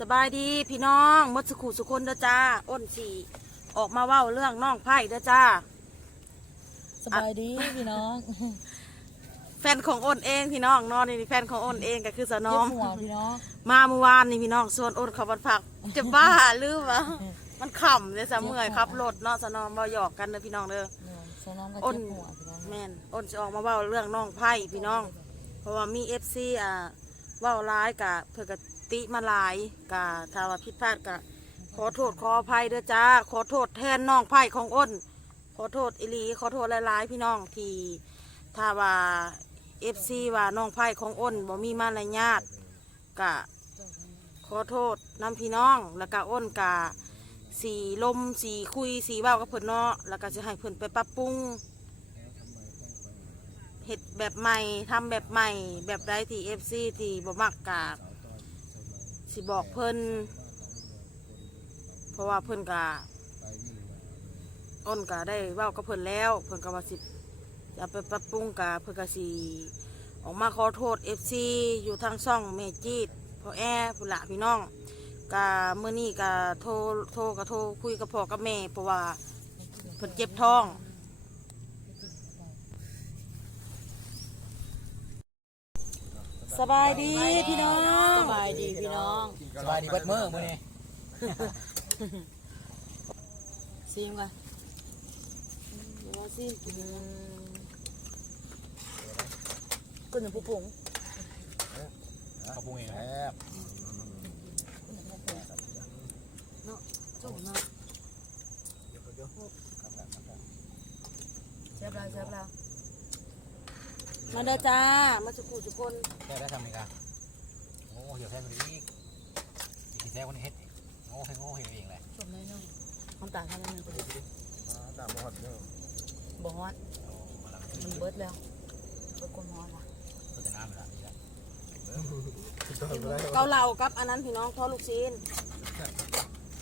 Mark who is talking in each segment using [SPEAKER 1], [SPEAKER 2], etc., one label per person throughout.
[SPEAKER 1] สบายดีพี่น้องมดสุขุสุคนเด้อจ้า อ้นสีออกมาเว้าเรื่องน้องไผ่เด้อจ้า
[SPEAKER 2] สบายดีพี่น้อง
[SPEAKER 1] แฟนของอ้นเองพี่น้องเนอนนี่แฟนของอ้นเองก็คือสะน้
[SPEAKER 2] เย็
[SPEAKER 1] อบง
[SPEAKER 2] หัวพี่น้อง
[SPEAKER 1] มาเมื่อวานนี่พี่น้องส่วนอ้นเขาบันผักจะบ้าหรือวะมันขำเลยสะเมื่อยครับรถเนาะสะนองมาหยอกกันเด้อพี่น้องเด้อ
[SPEAKER 2] เนี่ยสน้องก็
[SPEAKER 1] อ้น
[SPEAKER 2] เจ็บหัวพี่น้อง
[SPEAKER 1] แม่นอ้นจะออกมาเว้าเรื่องน้องไผ่พี่น้อง เพราะว่ามีเอฟซีอ่าเว้าร้ายกะเพื่อก ติมาหลายกะถ้าว่าผิดพลาดกะขอโทษขออภัยเด้อจ้า ขอโทษแทนน้องไผ่ของอ้น ขอโทษอิลีขอโทษหลายๆ พี่น้องที่ถ้าว่าเอฟซีว่าน้องไผ่ของอ้นบ่มีมารยาทกะขอโทษน้ำพี่น้องแล้วก็อ้นกะสีลมสีคุยสีเว้ากับเพิ่นเนาะแล้วก็จะให้เพิ่นไปปรับปรุงเห็ดแบบใหม่ทำแบบใหม่แบบไรที่เอฟซีที่บ่มักกา สิบอกเพิ่นเพราะว่าเพิ่นกะอ้นกะได้เว้ากับเพิ่นแล้ว เพิ่นก็ว่าสิจะไปปรับปรุงกะเพิ่นก็สิออกมาขอโทษเอฟซีอยู่ทางช่องเมจีดพอแอพุ่นละพี่น้องกะเมื่อนี้กะโทรโทรกะโทรคุยกับพ่อกับแม่เพราะว่าเพิ่นเจ็บท้องสบายดีพี่น้องา
[SPEAKER 2] ยดีพี่น้อง
[SPEAKER 3] สบายดีเบิดมือมื้อนี้
[SPEAKER 2] ซีมกัน
[SPEAKER 1] เดี๋ยวสิ
[SPEAKER 2] กุ้งหนึ่งผู้ผง
[SPEAKER 3] เขาปรุงเองครับ
[SPEAKER 2] จุ่มเนาะเชฟเราเชฟเรา
[SPEAKER 1] มาเด้อจ้า มาสุขุทุกคน
[SPEAKER 3] ได้ได้ทำไหมครับโอ้ เดี๋ยวแท้คนนี้อีกอีกแท้คนนี้เฮ็ดโง่ให้โง่เฮ็ดเองเลย
[SPEAKER 2] จุ่มน้อยนึงน้ำตาลแค่นั้นนึง
[SPEAKER 4] ตามหอดเด้อ
[SPEAKER 2] บ่ฮอต
[SPEAKER 3] โอ้มาแล้ว
[SPEAKER 2] มันเบิดแล้วเบิดคนฮอตละ
[SPEAKER 3] ก็จะน้ำไปแล้วนี่แหละ
[SPEAKER 1] เกาเหลากับอันนั้นพี่น้องทอดลูกชิ้น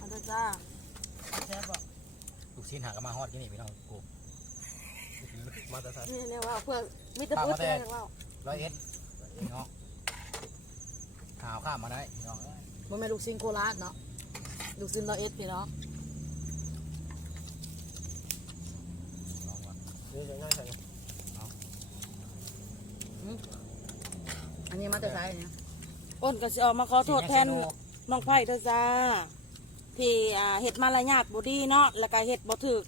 [SPEAKER 1] มาเด้อจ้า
[SPEAKER 2] เชฟบอก
[SPEAKER 3] ลูกชิ้นหากมาฮอดที่นี่พี่น้องกู
[SPEAKER 4] มาตรฐาน
[SPEAKER 1] นี่เนี่ยว่าเพื่อมิตรพุทธเลยว่า
[SPEAKER 3] ร้อยเอ็ดพี่น้อง ข่าวข้ามมาได้พี่น้อง
[SPEAKER 2] มันเป็นลูกชิ้นโคราชเนาะ ลูกชิ้นร้อยเอ็ดพี่น้อง
[SPEAKER 3] ลองมา
[SPEAKER 4] นี่จะง่ายใช่ไหม
[SPEAKER 2] อันนี้มาแต่ไซส์เนี่ย
[SPEAKER 1] อ้นก็สิออกมาขอโทษแทน น้องไผ่เด้อจ้าที่อ่าเฮ็ดมารยาทบ่ดีเนาะแล้วก็เฮ็ดบ่ถูก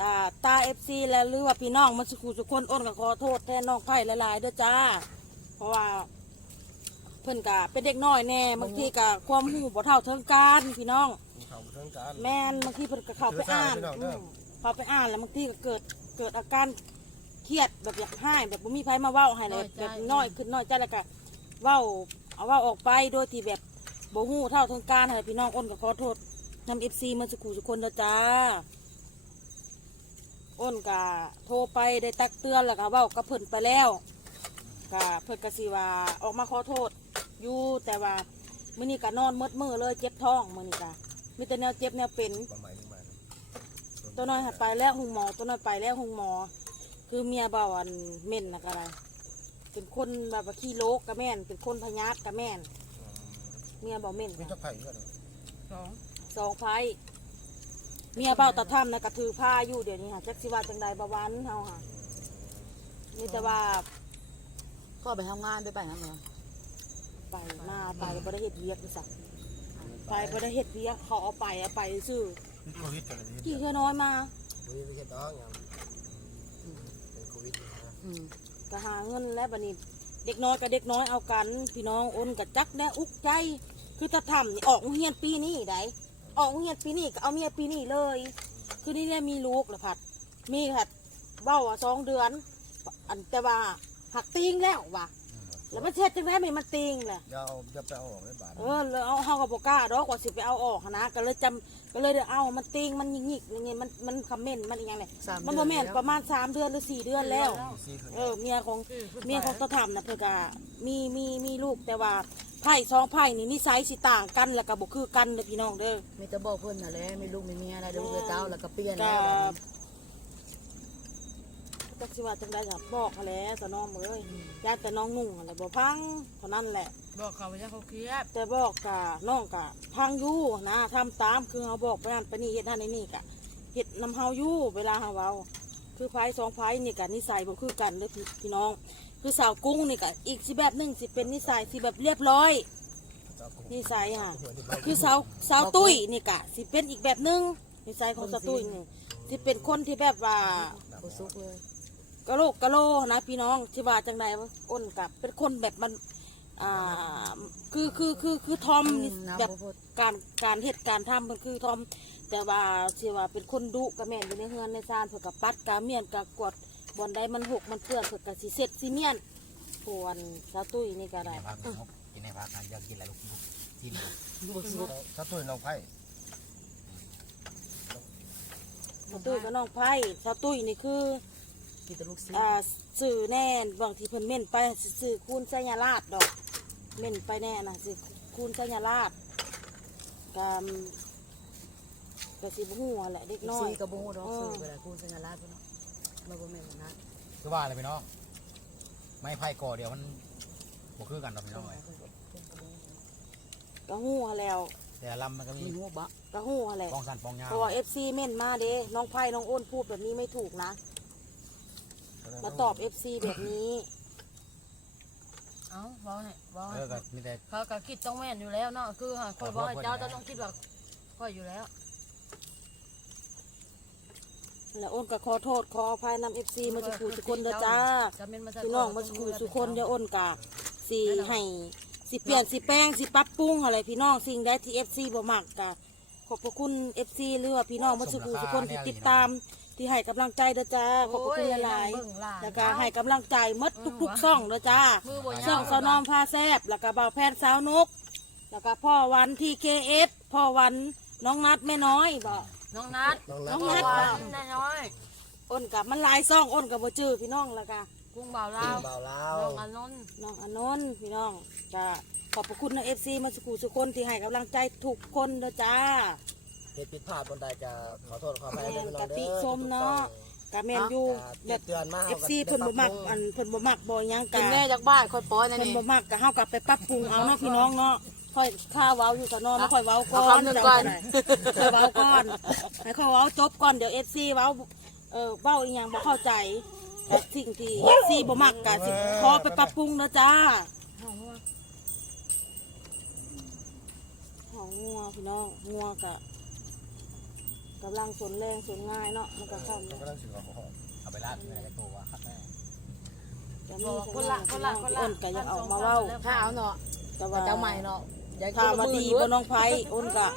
[SPEAKER 1] อ่าตาเอฟซีแล้วหรือว่าพี่น้องมาสุขุทุกคนอ้นก็ขอโทษแทนน้องไผ่หลายๆเด้อจ้า เพราะว่า เพิ่นก็เป็นเด็กน้อยแน่บางทีก็ความหูบ่เท่าเทิงการพี่น้อง
[SPEAKER 4] มีข่าวเรื่องการ
[SPEAKER 1] แม่นบางทีเพิ่นก็เข้าไปอ่าน
[SPEAKER 4] ถือสายพี่น้องเด้ออื
[SPEAKER 1] มเข้าไปอ่านแล้วบางทีก็เกิดเกิดอาการเครียดแบบอยากให้แบบบ่มีไผมาเว้าให้เลยแบบน้อยขึ้นน้อยใจแล้วก็เว้าเอาเว้าออกไปโดยที่แบบบ่ฮู้เท่าถึงการให้พี่น้องอ้นก็ขอโทษนำ FC มาสุขุทุกคนเด้อจ้า อ้นก็โทรไปได้ตักเตือนแล้วก็เว้ากับเพิ่นไปแล้วก็เพิ่นก็สิว่าออกมาขอโทษ อยู่แต่ว่ามื้อนี้ก็นอนมืดมือเลยเจ็บท้องมื้อนี้ก็มีแต่แนวเจ็บแนวเป็น
[SPEAKER 4] ประมาณนึงมา
[SPEAKER 1] ตัวน้อยหัดไปแล้วหุงหมอ ตัวน้อยไปแล้วหุงหมอ คือเมียบ่าวอันเม่นนะกอะไรเป็นคนแบบว่าขี้โลกกะแม่น เป็นคนพยาธิกะแม่นเมียบ่าวเม่น
[SPEAKER 4] มีจักไผ่ด้วย
[SPEAKER 2] สอง
[SPEAKER 1] สองไฟเมียเบ้าตะถ้ำนะกระถือผ้าอยู่เดี๋ยวนี้ค่ะจักสิว่าจังใดบาวันเฮาค่ะมีแต่ว่า
[SPEAKER 2] ก็ไปทำงานไปไปนั่นเหรอ
[SPEAKER 1] ไปมาไปบ่ได้เฮ็ดเวียกนี่สักไปบ่ได้เฮ็ดเวียกเขาเอาไปเอาไปซื้อ
[SPEAKER 4] โควิดกันเลย
[SPEAKER 1] กี่เธอน้อยมา
[SPEAKER 4] โควิดไม่ใช่ต้องอย่างเป็นโควิดนะ
[SPEAKER 2] อืม
[SPEAKER 1] ก็หาเงินแล้วบัดนี้ เด็กน้อยกับเด็กน้อยเอากัน พี่น้องโอนกับจักแน่อุกใจ คือถ้าทำนี่ออกโรงเรียนปีนี้ได้ออกโรงเรียนปีนี้ก็เอาเมียปีนี้เลย คือนี่เนี่ยมีลูกแล้วผัด มีผัดเบ้าอะสองเดือน อันแต่ว่าหักติงแล้วว่ะ แล้วมันเช็ดจังได้ไหมมันติงแหละ
[SPEAKER 4] เดี๋ยวเอาจะไปเอาออกได้บาท
[SPEAKER 1] เออแล้วเอาเฮากับโบกล้าดอกกว่าสิไปเอาออกหั้นนะก็เลยจำก็เลยเดี๋ยวเอามันติงมันยิงยิกอย่างเงี้ยมันมันคอมเมนต์มันอหย่างไร
[SPEAKER 2] สาม
[SPEAKER 1] มันบ่แม่นประมาณสามเดือนหรือสี่เดือนแล้ว
[SPEAKER 4] ซีขึ้น
[SPEAKER 1] เออเมียของเมียของตาทำนะเพื่อก็มีมีมีลูกแต่ว่าไผ่สองไผ่นี่นิสัยสิต่างกันแล้วก็บ่คือกันเด้อพี่น้องเด้อ
[SPEAKER 2] มีแต่บอกเพื่อนน่ะแหละมีลูกมีเมียอะไรเดี๋ยวเกิดเต้าแล้วก็เปลี่ยน
[SPEAKER 1] ก็
[SPEAKER 2] แล้วแบบนี้
[SPEAKER 1] จัก สิว่าจังได๋ก็บอกเขาแหล้วสะน้องเอ้ยญาติแต่น้องนุ่งอะไรบ่พังเท่านั้นแหละ
[SPEAKER 2] อบอกเขาว่าจะเขาเครียด
[SPEAKER 1] แต่บอกกะน้องกะพังอยู่นะทำตามคือเขาบอกไปนั่นไปนี่เฮ็ดนั่นไอ้นี่กะเฮ็ดนำเฮาอยู่เวลาเฮาเว้าคือไผสองไผนี่กะนิสัยบ่คือกันเลยพี่พี่น้อง คือสาวกุ้งนี่กะอีกสิแบบหนึงสิเป็นนิสัยสิแบบเรียบร้อย นิสัยค่ะ คือสาวสาวตุ้ยนี่กะสิเป็นอีกแบบหนึงนิสัยของสาวตุ้ยนี่สิเป็นคนที่แบบว่า
[SPEAKER 2] บ่ซุกเลย
[SPEAKER 1] กะโลกกะโลนะพี่น้องที่ว่าจังไดวะอ้นกับเป็นคนแบบมันอ่าคือคือคือคือทอมนี่
[SPEAKER 2] น้ำ
[SPEAKER 1] แบบ
[SPEAKER 2] บ่พด
[SPEAKER 1] การการเหตุการณ์ทำมันคือทอม แต่ว่าที่ว่าเป็นคนดุกระแม่นอยู่ในเฮือนในซานเพื่อกับปัดกาเมียนกับกดบอนใดมันหกมันเปื้อนเพื่อกับสีเสร็จสีเมียนปวนสาวตุ้ยนี่ก็
[SPEAKER 3] กิน
[SPEAKER 1] ได้
[SPEAKER 3] ในพักนกกินในพักนะอยากกินอะไรลูกลูกกิน
[SPEAKER 2] บ่ซุก
[SPEAKER 4] ถ้าตุ้ยน้องไผ่
[SPEAKER 1] สาวตุ้ยกับน้องไผ่สาวตุ้ยนี่คือ
[SPEAKER 2] กินแต่ลูกซี
[SPEAKER 1] อ่าสื่อแน่นบางทีเพิ่นเม่นไปสื่อคูณสัญราชดอกเม่นไปแน่นะสื่อคูณสัญราชกามกสิบหัวแหละเด็กน้อย
[SPEAKER 2] ซีกับบ่ฮู้ดอก
[SPEAKER 1] เออ
[SPEAKER 2] ซื้อไปได้กูสัญลักษณ์เนาะเราบ่แม่นนะ
[SPEAKER 3] คือว่าอะไรพี่น้องไม้ไผ่ก่อเดียวมันบ่คือกันหรอกพี่น้องเลย
[SPEAKER 1] กะหัวแล้ว
[SPEAKER 3] แต่ลำมันก็มี
[SPEAKER 2] มีฮู้บ่
[SPEAKER 1] กะหัวแหละ
[SPEAKER 3] ปองสันปองยาว
[SPEAKER 1] เพราะว่าเอฟซีเม่นมาเด้น้องไผ่น้องอ้นพูดแบบนี้ไม่ถูกนะ มาตอบเอฟซีแบบนี้
[SPEAKER 2] เอ้าเว้าให้เว้า
[SPEAKER 3] เอ
[SPEAKER 2] ให้
[SPEAKER 3] อก็มีแต่
[SPEAKER 2] เขาก็คิดต้องแม่นอยู่แล้วเนาะคือหาคอยบอกให้เจ้าจะต้องคิดว่าคอยอยู่แล้ว
[SPEAKER 1] แล้วอ้นก็ขอโทษขออภัยนำเอฟซีมาสุขูสุคนเด้อจ้า
[SPEAKER 2] จะเป็นมา
[SPEAKER 1] พี่น้องมาสุขูสุคนเดี๋ยวอ้นกะสิให้สิเปลี่ยนสิแป้งสิปรับปรุงอะไรพี่น้องสิ่งใดที่เอฟซีบ่มักกะขอบพระคุณเอฟซีหรือว่าพี่น้องมาสุขูสุคนที่ติดตาม ที่ให้กำลังใจเด้อจ้าขอบพระคุณหลายๆแล้วก็ให้กำลังใจหมดทุกๆช่องเด้อจ้า
[SPEAKER 2] มือบ่
[SPEAKER 1] ช่
[SPEAKER 2] ยา
[SPEAKER 1] อ
[SPEAKER 2] ว
[SPEAKER 1] งสนอมพาแซบแล้วก็เบาแพนสาวนก แล้วก็พ่อวันทีเคเอสพ่อวันน้องนัดแม่น้อยบ่
[SPEAKER 2] น้องนัด
[SPEAKER 4] น้อง
[SPEAKER 1] น้
[SPEAKER 4] นั
[SPEAKER 1] อง
[SPEAKER 4] ท
[SPEAKER 1] นัด
[SPEAKER 2] วันน้อย
[SPEAKER 1] อ้นกับมันหลายซ่องอ้นกับบ่จื้อพี่น้องแล้วก็
[SPEAKER 2] กุ้งเบาลาว
[SPEAKER 4] เบาแล้ว
[SPEAKER 2] น้องอานนท์
[SPEAKER 1] น้องอนนท์พี่น้องก็ขอบพระคุณนะเอฟซีมาสุขุสุคนที่ให้กำลังใจทุกคนเด้อจ้า
[SPEAKER 4] เหตุผิดพลาดบนใดจะขอโทษขออภัยด้วยพี่น้อง
[SPEAKER 1] กะติ
[SPEAKER 4] เด้อ
[SPEAKER 1] ส้มเนาะ กะแม่นอยู่
[SPEAKER 4] แบ
[SPEAKER 1] แบบบ
[SPEAKER 4] เตือนมา
[SPEAKER 1] เอฟซีเพิ่นบ่มักอันเพิ่นบ่มักบ่หยัง
[SPEAKER 2] กิ
[SPEAKER 1] กะ
[SPEAKER 2] นแม่จากบ้านคอยปอยนั่น
[SPEAKER 1] เพิ่น
[SPEAKER 2] นี่
[SPEAKER 1] บ่มักกะเฮากลับไปปรับปรุงเอาเนาะพี่น้องเนาะค่อยข้าเว้าอยู่สนอมาค่อยเว้าก่อ
[SPEAKER 2] เอา
[SPEAKER 1] น
[SPEAKER 2] คำหนึ่ง
[SPEAKER 1] เจ้า
[SPEAKER 2] ก่อน
[SPEAKER 1] ก็ได้ค่อยเว้าก่อนให้เขาเว้าจบก่อนเดี๋ยวเอฟซีเว้าเออเว้าอีหยังบ่เข้าใจแต่สิ่งที่เอฟซีบ่มักกะสิขอไปปรับปรุงนะจ้าหองัวพี่น้องงัวกะ กำลังสนแรงสนง่ายเนาะมันก็เข้า
[SPEAKER 4] ก็ต้องสื่อของพ่อ
[SPEAKER 3] เอาไปลาดอะไรตัววะครับแม่
[SPEAKER 1] จะมีคนละคนละคนละอ้นก็ยังออกมาเว้า
[SPEAKER 2] ข้าวเนาะ
[SPEAKER 1] แต่ว่า
[SPEAKER 2] เจ้าใหม่เนาะอย่
[SPEAKER 1] ถามว่าดีบ่น้องไผอ้นกะ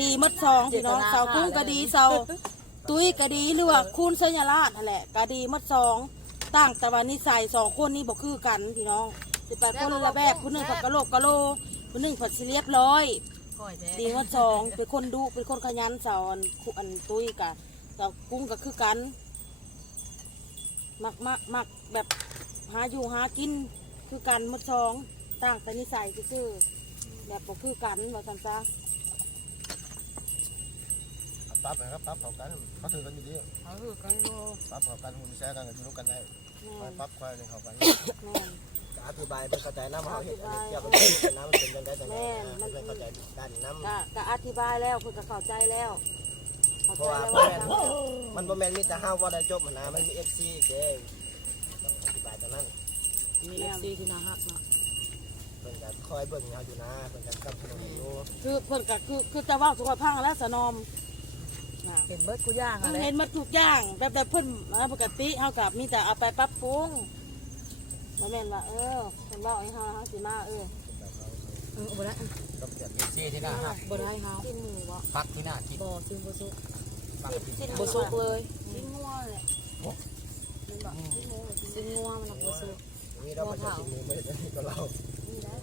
[SPEAKER 1] ดีหมัดสองพี่น้องเสากุ้งก็ดีเสาตุ้ยก็ดีหรือว่าคุณสัญราชนั่นแหละก็ดีหมัดสองต่างแต่ว่านิสัยสองคนนี้บ่คือกันพี่น้องสิไปคนละแบบผู้หนึงผัดกะโหลกกะโลผู้หนึงผัดสิเรียบร้อย
[SPEAKER 2] คอยแท้
[SPEAKER 1] ดีหมัดสองเป็นคนดุเป็นคนขยันเสาอันคุอันตุ้ยกะเสากุ้งก็คือกัน มักมักมักแบบหาอยู่หากินคือกันหมัดสองต่างแต่นิสัยซื่อๆแบบบ่คือกันว่าซั่นซะ
[SPEAKER 4] ปรับนะครับปรับเขากันเขาถือกันอยู่ดี
[SPEAKER 2] เขาคือกันโล
[SPEAKER 4] ปรับเขากันหุ่นแซ่กันกับอยู่ร่วมกันได้
[SPEAKER 1] แม่
[SPEAKER 4] คอย
[SPEAKER 1] น
[SPEAKER 4] ปรับคอยให้เขากัน
[SPEAKER 1] แม่น
[SPEAKER 4] จะ อธิบายเป็นเข้าใจน้ำเขาเห็นอันนี้เกี่ยวกับน้ำมันเป็นยังไงแต่ไงนะเป็นเข้าใจด้านน้ำ
[SPEAKER 1] ก็ก็อธิบายแล้วเพื่อก็เข้าใจแล้วเข้า
[SPEAKER 4] เพ
[SPEAKER 1] ใจ
[SPEAKER 4] ราะว่า
[SPEAKER 1] แล้ว
[SPEAKER 4] บ่
[SPEAKER 1] ว่า
[SPEAKER 4] แม่นมันบ่แม่นมีแต่ห้าวว่าได้จบมันนะมันมีเอฟซีเด้ต้องอธิบายตรงนั้น
[SPEAKER 2] มีเอฟซีที่น่าฮักเนาะ
[SPEAKER 4] เพิ่นก็คอยเบิ่งเฮาอยู่นะเพิ่นก็กับถนนอยู่
[SPEAKER 1] คือเพื่อนก็คือคือจะเว่าสุขภาพแล้วสนอมน่ะ
[SPEAKER 2] เห็นเบิร์ดกูย่าง
[SPEAKER 1] มั
[SPEAKER 2] อะ
[SPEAKER 1] น
[SPEAKER 2] ไร
[SPEAKER 1] เห็นมาทุกอย่างแบบแบบเพื่อนนะปกติเฮากับมีแต่เอาไปปรับปรุง บ่แม่นว่าเออเพิ่นเว่าให้เฮาเฮาสิมาเออ
[SPEAKER 2] เออบ่ได้
[SPEAKER 4] กับเกียรติ
[SPEAKER 3] เอฟซีที่หน้าหัก
[SPEAKER 2] บ่ได้เฮา
[SPEAKER 1] กินหมูบ่
[SPEAKER 3] พักที่หน้าคิด
[SPEAKER 2] บ่ซึ่งบ่ซุก
[SPEAKER 3] พักที่
[SPEAKER 1] กิน
[SPEAKER 2] บ่ซุกเลย
[SPEAKER 1] กินงัวแหละมันบอกกินหมูกับกิน
[SPEAKER 2] ซึ่งงัวมันบ่ซุก
[SPEAKER 4] มีเราประชาชนมีไม่ได้ก็เรา
[SPEAKER 1] นี่นะ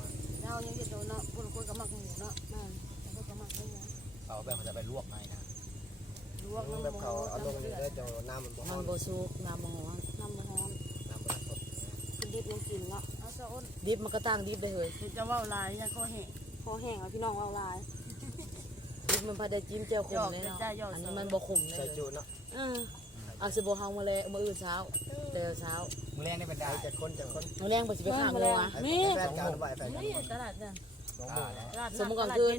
[SPEAKER 1] เรายังเห็นโดนเนาะคนคนก็มักหมูเนาะแม่นแต่คนก็มักหมู
[SPEAKER 3] เขาแบบเขาจะไปลวกไงนะ
[SPEAKER 1] ลวกน้ำห
[SPEAKER 4] แบบ
[SPEAKER 1] มู
[SPEAKER 4] เขาเอาลงนี่ได้จะน้ำมันบ่
[SPEAKER 2] มั
[SPEAKER 4] ฮ้อนน
[SPEAKER 2] บ่ซุกน้ำบ่ฮ้อน
[SPEAKER 1] น้ำมันหอม
[SPEAKER 4] น้ำมันสด
[SPEAKER 1] กินดิบยังกินเนาะเอาซะอ้น
[SPEAKER 2] ดิบมันก็ตั้งดิบได้เลย
[SPEAKER 1] จะว่าลายยังก็แห้งคอแห้งอะพี่น้องว่าลาย
[SPEAKER 2] ดิบมันพอได้จิ้มเจียวขมเลยเนาะอันนี้มันบ่ขมเล
[SPEAKER 4] ใส่
[SPEAKER 2] ย
[SPEAKER 4] จูเนาะ
[SPEAKER 1] อืม
[SPEAKER 4] ใส่
[SPEAKER 2] อาสิบ่เฮามาเลยมื้ออื่นเช้า แต่เช้า
[SPEAKER 3] มือแรงได้เป็น
[SPEAKER 4] ได้
[SPEAKER 3] ได้
[SPEAKER 4] จากคนจากคน
[SPEAKER 2] มื้อแรงบ่สิไปข้ามเลยวะ
[SPEAKER 1] นี่
[SPEAKER 4] แฟนกันไหวแฟนกัน
[SPEAKER 2] นี่ตลาดเนี่ย
[SPEAKER 4] สองโมง
[SPEAKER 2] ตลาด
[SPEAKER 1] สมมุติก่อนคืน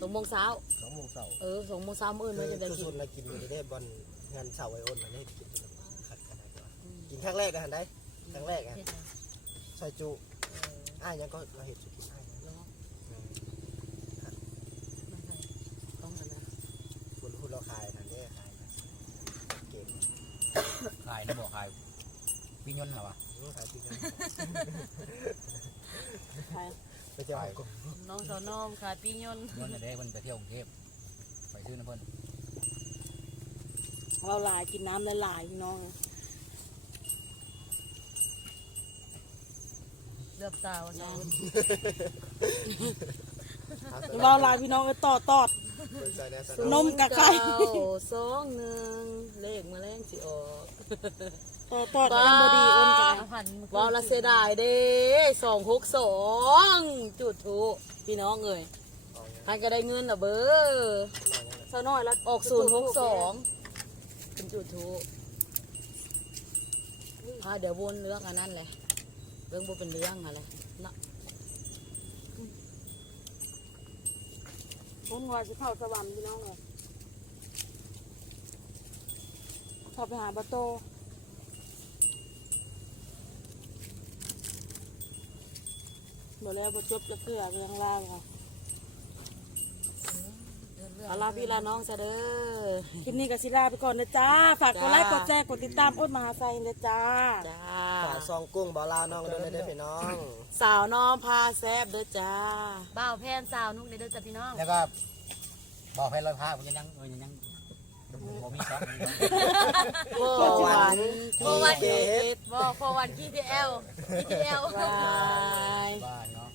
[SPEAKER 2] สมมงเช้า
[SPEAKER 4] สองโมงเสาร์
[SPEAKER 2] เออสมมงเช้ามื้ออื่น
[SPEAKER 4] คื
[SPEAKER 2] ไม่
[SPEAKER 4] อ
[SPEAKER 2] จะได้กิ
[SPEAKER 4] สุ
[SPEAKER 2] น
[SPEAKER 4] ดๆเรากินอยู่ได้บอลงานเสาร์ไอโอนมาได้กินขัดกันได้กินครั้งแรกกันได้ครั้งแรกอะ
[SPEAKER 2] เฮ็ดหยัง
[SPEAKER 4] ใส่จุ อ้ายยังก็เราเห็นสุกินอ้าย
[SPEAKER 2] เนาะมันใส่ต้องกันนะ
[SPEAKER 4] คุณคุณเราขายทันได้ขายเก่ง
[SPEAKER 3] ขายนะบอกขายปิ้งยนต์เหรอวะ
[SPEAKER 4] ขายจริง
[SPEAKER 1] ไป
[SPEAKER 4] ไปเจ้า
[SPEAKER 2] น้องสาวน้อมขายปิ้งยนต์
[SPEAKER 3] ยนต์น่ะเด้เพิ่นไปเที่ยวกรุงเทพไปซื้อน้ำเพิ่น
[SPEAKER 1] เราหลายกินน้ำหลายๆพี่น้อง
[SPEAKER 2] เลือบตาวันนี้
[SPEAKER 1] เราหลายพี่น้องเอ้ยต่อตอดนมกับไข่
[SPEAKER 2] เก้าสองหนึ่งเลขแมลงสิออก
[SPEAKER 1] ต่อตอดยังบดีอ้นกันนะ
[SPEAKER 2] พันวอลละเสียดายเด้สองหกสองจุดถูกพี่น้องเอ้ยให้ก็ได้เงินอะเบอร์
[SPEAKER 1] เท่าน้อยแล้ว
[SPEAKER 2] ออกศูนย์หกสองเป็นจุดถูกพาเดี๋ยววนเรื่องอันนั้นเลย เรื่องบ่เป็นเรื่องอะไรนะ
[SPEAKER 1] ผมว่าจะเข้าสวรรค์พี่น้องเลยเข้าไปหาบัตโตบอกแล้วบัจบจะเกลือเรื่องล่างค่ะ
[SPEAKER 2] เอาลาพี่ลาน้องซะเด้อ
[SPEAKER 1] คลิปนี้กับศิลาไปก่อนนะจ้า ฝากกดไลค์
[SPEAKER 2] จ้า
[SPEAKER 1] กดแชร์กดติดตามอ้นมหาไซนะจ้า
[SPEAKER 2] จ้า
[SPEAKER 4] ฝากซองกุ้งบอลาวน้องด้วยได้พี่น้อง
[SPEAKER 2] สาวน้องพาแซบเด้อจ้า
[SPEAKER 5] บ่าวแพนสาวนุกเด้อจ้ะพี่น้อง
[SPEAKER 3] แล้วก็บอกให้ลอยผ้ามันยังยังเออยังยังบ่มีช็อต
[SPEAKER 2] โบวัน
[SPEAKER 4] โบวัน
[SPEAKER 2] เจ็ด
[SPEAKER 5] บอกพอวันขี้ที่แอลขี้ที่แอล
[SPEAKER 2] บาย
[SPEAKER 3] บ้านเนาะ